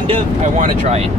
I want to try it.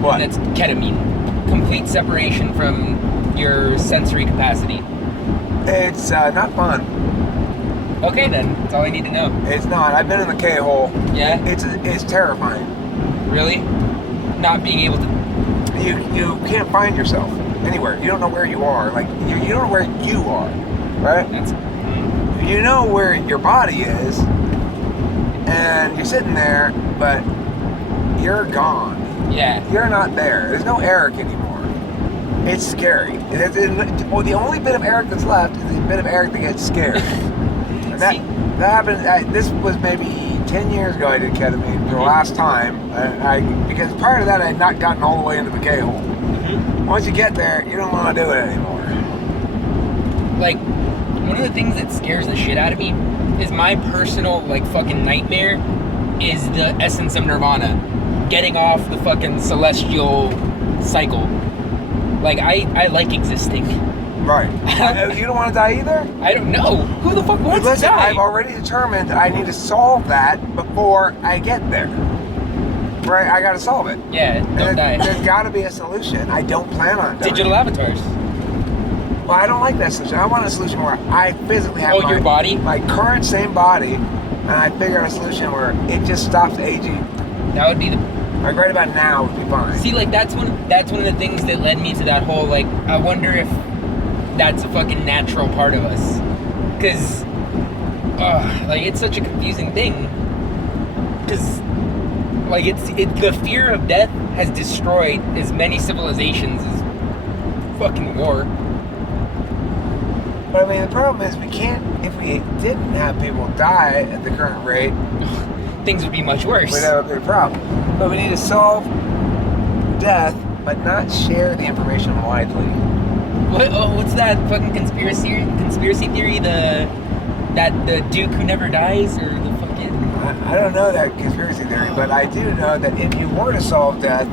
What? And that's ketamine. Complete separation from your sensory capacity. It's not fun. Okay then, that's all I need to know. It's not. I've been in the K-hole. Yeah? It's terrifying. Really? Not being able to... You can't find yourself anywhere. You don't know where you are. Like, you don't know where you are, right? That's... You know where your body is, and you're sitting there, but you're gone. Yeah. You're not there. There's no Eric anymore. It's scary. Well, the only bit of Eric that's left is the bit of Eric that gets scared. And that happened. This was maybe 10 years ago. I did ketamine for the last time. Because prior to that, I had not gotten all the way into the K-hole. Mm-hmm. Once you get there, you don't want to do it anymore. Like, one of the things that scares the shit out of me is my personal, like, fucking nightmare is the essence of nirvana. Getting off the fucking celestial cycle. Like, I like existing. Right. You don't want to die either? I don't know. Who the fuck wants to die? I've already determined I need to solve that before I get there. Right? I gotta solve it. Yeah, don't die. There's gotta be a solution. I don't plan on dying. Digital avatars. Well, I don't like that solution. I want a solution where I physically have your body? My current same body, and I figure out a solution where it just stops aging. That would be the... Like right about now would be fine. See, like, that's one of the things that led me to that whole, like, I wonder if that's a fucking natural part of us. Because, like, it's such a confusing thing. Because, like, the fear of death has destroyed as many civilizations as fucking war. But I mean, the problem is we can't, if we didn't have people die at the current rate, things would be much worse. We'd have a big problem. But we need to solve death, but not share the information widely. What's that fucking conspiracy theory? The Duke who never dies, or the fucking... I don't know that conspiracy theory, but I do know that if you were to solve death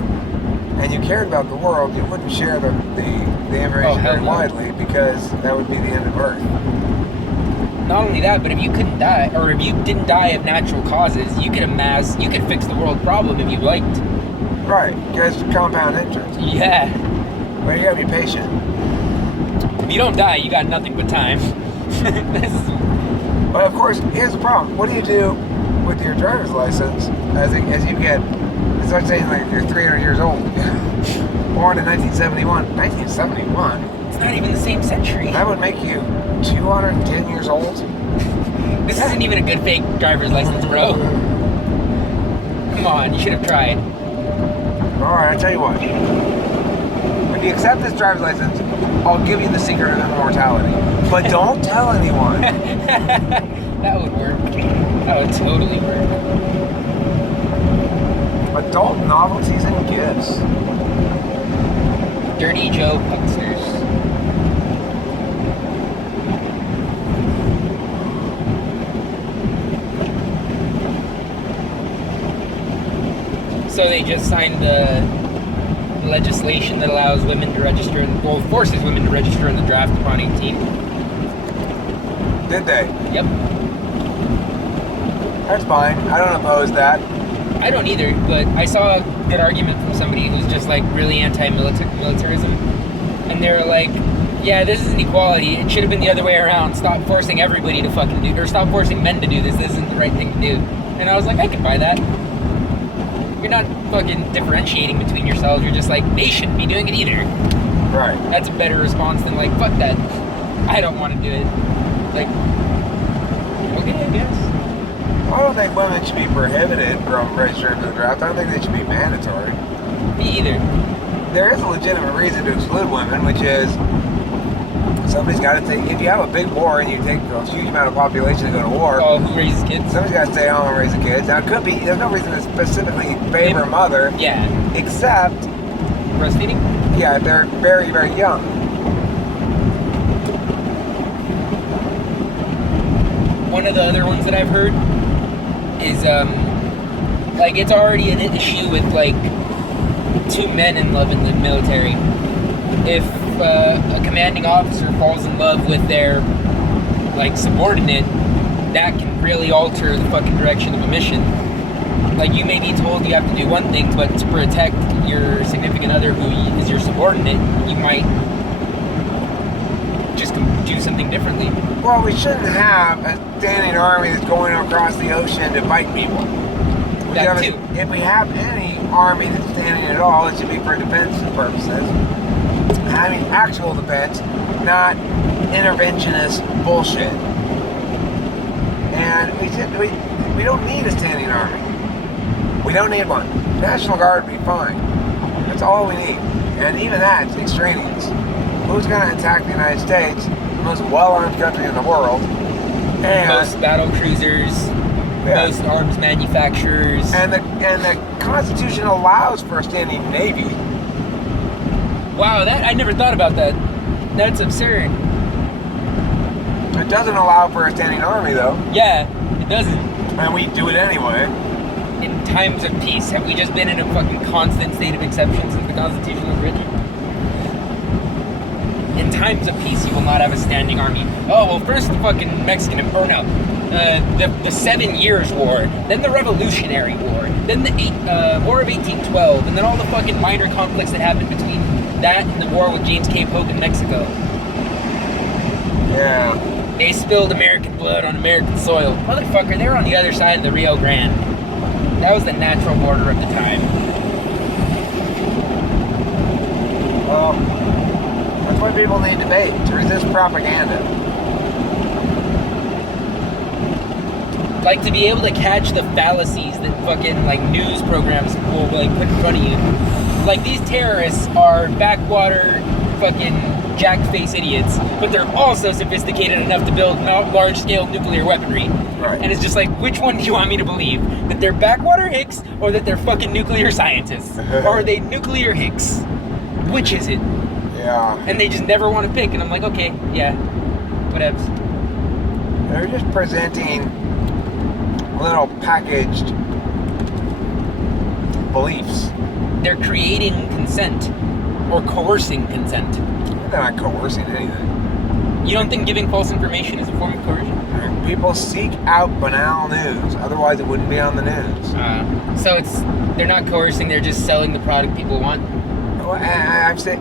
and you cared about the world, you wouldn't share the information very widely, because that would be the end of Earth. Not only that, but if you couldn't die, or if you didn't die of natural causes, you could fix the world problem if you liked. Right, because compound interest. Yeah. But you gotta be patient. If you don't die, you got nothing but time. But of course, here's the problem. What do you do with your driver's license as you get, it's like saying like you're 300 years old. Born in 1971. 1971? It's not even the same century. That would make you 210 years old? This isn't even a good fake driver's license, bro. Come on, you should have tried. Alright, I'll tell you what. If you accept this driver's license, I'll give you the secret of immortality. But don't tell anyone. That would work. That would totally work. Adult novelties and gifts. Dirty Joe Hucksters. So they just signed the legislation that allows women to register, forces women to register in the draft upon 18. Did they? Yep. That's fine. I don't oppose that. I don't either, but I saw a good argument from somebody who's just like really anti-militarism. And they're like, yeah, this isn't equality. It should have been the other way around. Stop forcing everybody to fucking do, or stop forcing men to do this. This isn't the right thing to do. And I was like, I can buy that. You're not fucking differentiating between yourselves. You're just like, they shouldn't be doing it either. Right. That's a better response than like, fuck that. I don't want to do it. Like, okay, I guess. I don't think women should be prohibited from registering for the draft. I don't think they should be mandatory. Me either. There is a legitimate reason to exclude women, which is somebody's got to take, if you have a big war and you take a huge amount of population to go to war. Oh, who raises kids? Somebody's got to stay home and raise the kids. Now, it could be, there's no reason to specifically favor a mother. Yeah. Except breastfeeding? Yeah, they're very, very young. One of the other ones that I've heard is, like, it's already an issue with, like, two men in love in the military. If a commanding officer falls in love with their, like, subordinate, that can really alter the fucking direction of a mission. Like, you may be told you have to do one thing, but to protect your significant other who is your subordinate, you might just do something differently. Well, we shouldn't have a standing army that's going across the ocean to fight people. That too. If we have any army that's standing at all, it should be for defense purposes. Having actual defense, not interventionist bullshit. And we don't need a standing army. We don't need one. National Guard would be fine. That's all we need. And even that's extraneous. Who's going to attack the United States, the most well-armed country in the world? And most battle cruisers, most arms manufacturers. And the Constitution allows for a standing Navy. Wow, I never thought about that. That's absurd. It doesn't allow for a standing army, though. Yeah, it doesn't. And we do it anyway. In times of peace, have we just been in a fucking constant state of exception since the Constitution was written? In times of peace, you will not have a standing army. Oh, well, first the fucking Mexican, or no, the 7 Years' War, then the Revolutionary War, then the War of 1812, and then all the fucking minor conflicts that happened between that and the war with James K. Polk in Mexico. Yeah. They spilled American blood on American soil. Motherfucker, they were on the other side of the Rio Grande. That was the natural border of the time. Well, that's why people need debate, to resist propaganda. Like, to be able to catch the fallacies that fucking, like, news programs will, like, put in front of you. Like, these terrorists are backwater fucking jack-face idiots, but they're also sophisticated enough to build large-scale nuclear weaponry. Right. And it's just like, which one do you want me to believe? That they're backwater hicks, or that they're fucking nuclear scientists? Or are they nuclear hicks? Which is it? Yeah. And they just never want to pick, and I'm like, okay, yeah, whatevs. They're just presenting little packaged beliefs. They're creating consent, or coercing consent. They're not coercing anything. You don't think giving false information is a form of coercion? People seek out banal news, otherwise it wouldn't be on the news. So they're not coercing, they're just selling the product people want? Well, I say,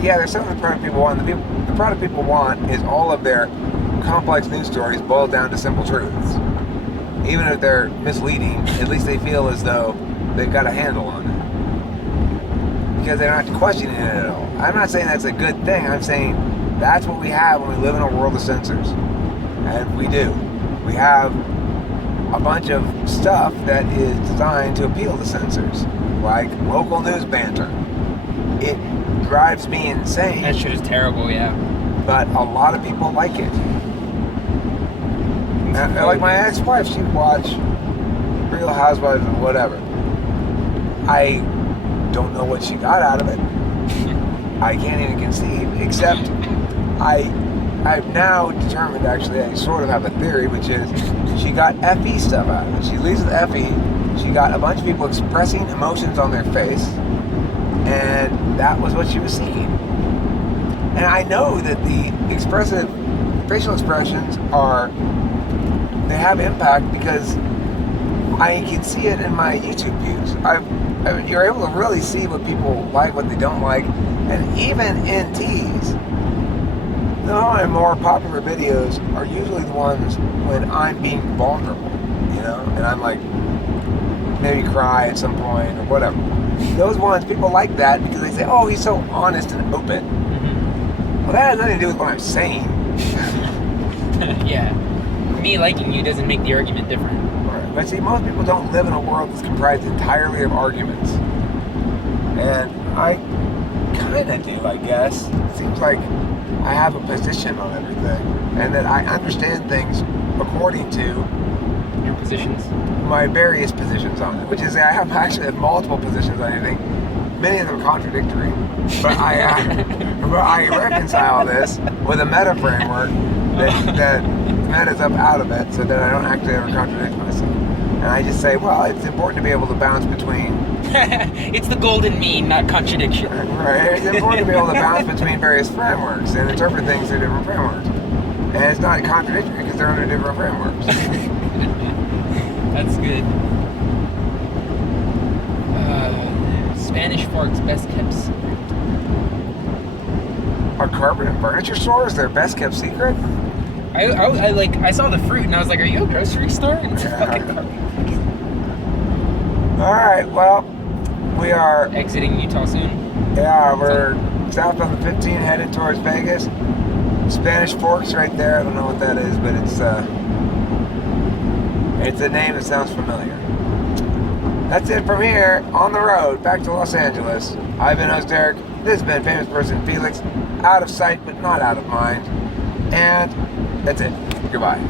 yeah, they're selling the product people want. The product people want is all of their complex news stories boiled down to simple truths. Even if they're misleading, at least they feel as though they've got a handle on it. Because they're not questioning it at all. I'm not saying that's a good thing. I'm saying that's what we have when we live in a world of censors. And we do. We have a bunch of stuff that is designed to appeal to censors, like local news banter. It drives me insane. That shit is terrible, yeah. But a lot of people like it. Like my ex-wife, she'd watch Real Housewives and whatever. I don't know what she got out of it. I can't even conceive, except I've now determined, actually, I sort of have a theory, which is she got FE stuff out of it. She leaves with FE. She got a bunch of people expressing emotions on their face, and that was what she was seeing. And I know that the expressive facial expressions they have impact because I can see it in my YouTube views. You're able to really see what people like, what they don't like, and even NTs. Some of my more popular videos are usually the ones when I'm being vulnerable, and I'm like, maybe cry at some point or whatever. Those ones, people like that because they say, oh, he's so honest and open. Mm-hmm. Well, that has nothing to do with what I'm saying. Yeah. Me liking you doesn't make the argument different. Right. But see, most people don't live in a world that's comprised entirely of arguments. And I kind of do, I guess. It seems like I have a position on everything. And that I understand things according to your positions? My various positions on it. Which is, I actually have multiple positions on anything. Many of them contradictory. But I reconcile this with a Metaframework that metas up out of it so that I don't actually ever contradict myself. And I just say, well, it's important to be able to bounce between... It's the golden mean, not contradiction. Right. It's important to be able to bounce between various frameworks and interpret things through different frameworks. And it's not contradictory because they're under different frameworks. That's good. Spanish Fork's best kept secret. Are carpet and furniture stores their best kept secret? I saw the fruit and I was like, are you a grocery store? And it's a fucking carpet. All right, well, we are Exiting Utah soon. Yeah, we're south on the 15 headed towards Vegas. Spanish Forks right there. I don't know what that is, but it's a name that sounds familiar. That's it from here on the road back to Los Angeles. I've been host Eric. This has been famous person Felix. Out of sight, but not out of mind. And that's it. Goodbye.